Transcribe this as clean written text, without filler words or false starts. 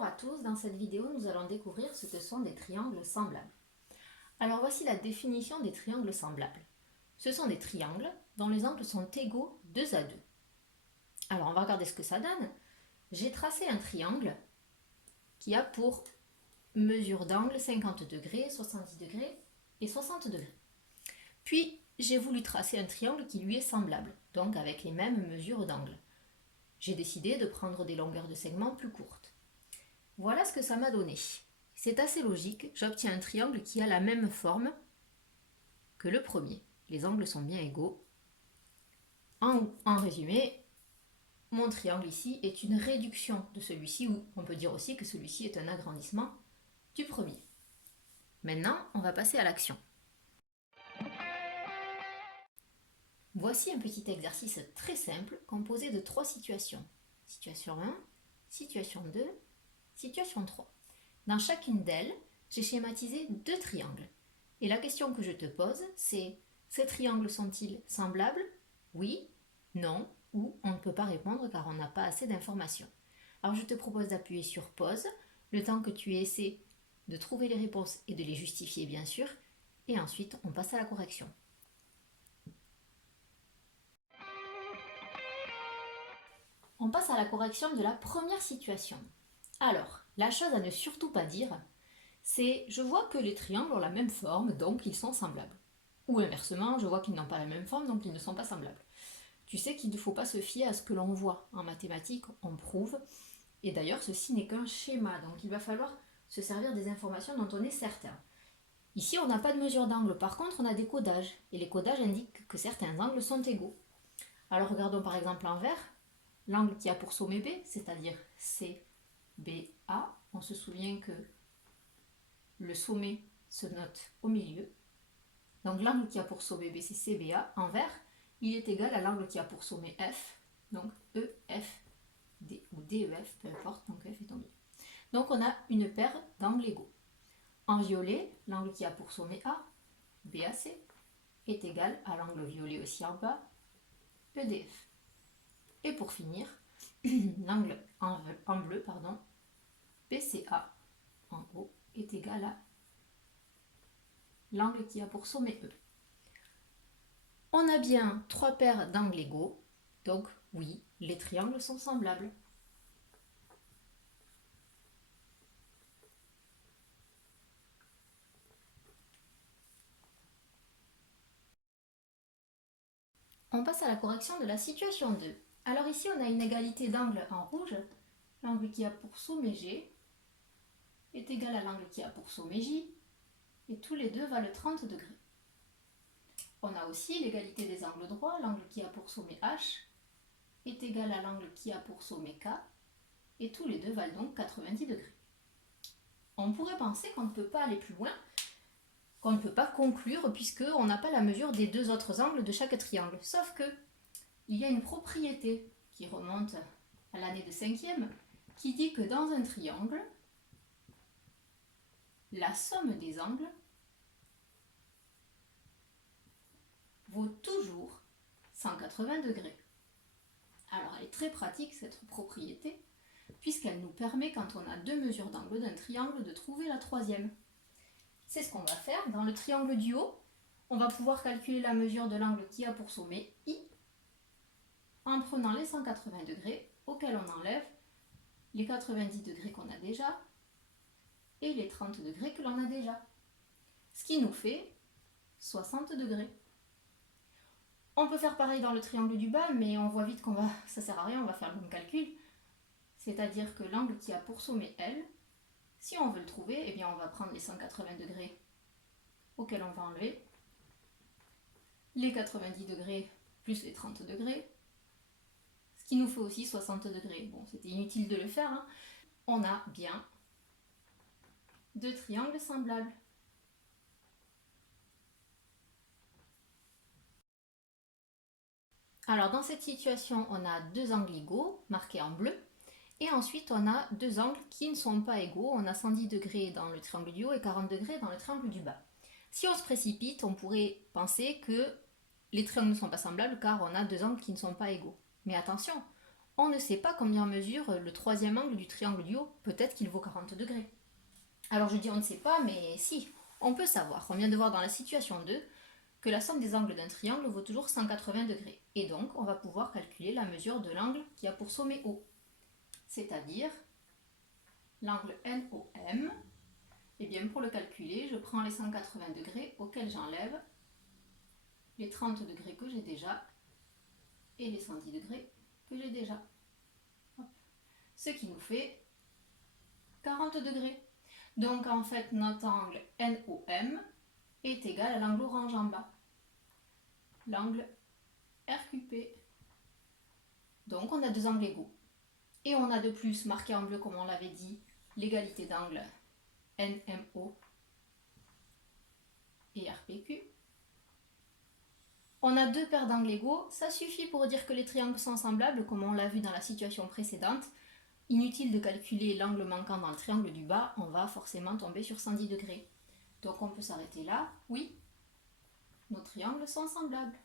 Bonjour à tous, dans cette vidéo nous allons découvrir ce que sont des triangles semblables. Alors voici la définition des triangles semblables. Ce sont des triangles dont les angles sont égaux 2 à 2. Alors on va regarder ce que ça donne. J'ai tracé un triangle qui a pour mesure d'angle 50 degrés, 70 degrés et 60 degrés. Puis j'ai voulu tracer un triangle qui lui est semblable, donc avec les mêmes mesures d'angle. J'ai décidé de prendre des longueurs de segments plus courtes. Voilà ce que ça m'a donné. C'est assez logique, j'obtiens un triangle qui a la même forme que le premier. Les angles sont bien égaux. En résumé, mon triangle ici est une réduction de celui-ci, ou on peut dire aussi que celui-ci est un agrandissement du premier. Maintenant, on va passer à l'action. Voici un petit exercice très simple composé de 3 situations. Situation 1, situation 2, situation 3. Dans chacune d'elles, j'ai schématisé 2 triangles. Et la question que je te pose, c'est: ces triangles sont-ils semblables? Oui, non, ou on ne peut pas répondre car on n'a pas assez d'informations. Alors je te propose d'appuyer sur pause, le temps que tu essaies de trouver les réponses et de les justifier bien sûr, et ensuite on passe à la correction. On passe à la correction de la première situation. Alors, la chose à ne surtout pas dire, c'est: je vois que les triangles ont la même forme, donc ils sont semblables. Ou inversement, je vois qu'ils n'ont pas la même forme, donc ils ne sont pas semblables. Tu sais qu'il ne faut pas se fier à ce que l'on voit. En mathématiques, on prouve. Et d'ailleurs, ceci n'est qu'un schéma, donc il va falloir se servir des informations dont on est certain. Ici, on n'a pas de mesure d'angle, par contre, on a des codages. Et les codages indiquent que certains angles sont égaux. Alors regardons par exemple en vert, l'angle qui a pour sommet B, c'est-à-dire CBA. On se souvient que le sommet se note au milieu. Donc l'angle qui a pour sommet B, c'est CBA. En vert, il est égal à l'angle qui a pour sommet F, donc EF ou DEF, peu importe, donc F est au milieu. Donc on a une paire d'angles égaux. En violet, l'angle qui a pour sommet A, BAC, est égal à l'angle violet aussi en bas, EDF. Et pour finir, l'angle en bleu, PCA en haut est égal à l'angle qui a pour sommet E. On a bien 3 paires d'angles égaux, donc oui, les triangles sont semblables. On passe à la correction de la situation 2. Alors ici, on a une égalité d'angle en rouge. L'angle qui a pour sommet G est égal à l'angle qui a pour sommet J, et tous les deux valent 30 degrés. On a aussi l'égalité des angles droits. L'angle qui a pour sommet H est égal à l'angle qui a pour sommet K, et tous les deux valent donc 90 degrés. On pourrait penser qu'on ne peut pas aller plus loin, qu'on ne peut pas conclure, puisqu'on n'a pas la mesure des 2 autres angles de chaque triangle. Sauf que il y a une propriété qui remonte à l'année de 5e, qui dit que dans un triangle, la somme des angles vaut toujours 180 degrés. Alors elle est très pratique cette propriété, puisqu'elle nous permet, quand on a 2 mesures d'angle d'un triangle, de trouver la troisième. C'est ce qu'on va faire. Dans le triangle du haut, on va pouvoir calculer la mesure de l'angle qui a pour sommet I, en prenant les 180 degrés, auxquels on enlève les 90 degrés qu'on a déjà, et les 30 degrés que l'on a déjà. Ce qui nous fait 60 degrés. On peut faire pareil dans le triangle du bas, mais on voit vite ça sert à rien, on va faire le même calcul. C'est-à-dire que l'angle qui a pour sommet L, si on veut le trouver, eh bien on va prendre les 180 degrés auxquels on va enlever les 90 degrés plus les 30 degrés, ce qui nous fait aussi 60 degrés. Bon, c'était inutile de le faire, hein. On a bien 2 triangles semblables. Alors dans cette situation, on a 2 angles égaux, marqués en bleu, et ensuite on a 2 angles qui ne sont pas égaux. On a 110 degrés dans le triangle du haut et 40 degrés dans le triangle du bas. Si on se précipite, on pourrait penser que les triangles ne sont pas semblables car on a 2 angles qui ne sont pas égaux. Mais attention, on ne sait pas combien mesure le troisième angle du triangle du haut. Peut-être qu'il vaut 40 degrés. Alors je dis on ne sait pas, mais si, on peut savoir. On vient de voir dans la situation 2 que la somme des angles d'un triangle vaut toujours 180 degrés. Et donc, on va pouvoir calculer la mesure de l'angle qui a pour sommet O. C'est-à-dire l'angle NOM. Et bien pour le calculer, je prends les 180 degrés auxquels j'enlève les 30 degrés que j'ai déjà et les 110 degrés que j'ai déjà. Hop. Ce qui nous fait 40 degrés. Donc en fait, notre angle NOM est égal à l'angle orange en bas, l'angle RQP. Donc on a deux angles égaux. Et on a de plus marqué en bleu, comme on l'avait dit, l'égalité d'angle NMO et RPQ. On a deux paires d'angles égaux, ça suffit pour dire que les triangles sont semblables, comme on l'a vu dans la situation précédente. Inutile de calculer l'angle manquant dans le triangle du bas, on va forcément tomber sur 110 degrés. Donc on peut s'arrêter là, oui, nos triangles sont semblables.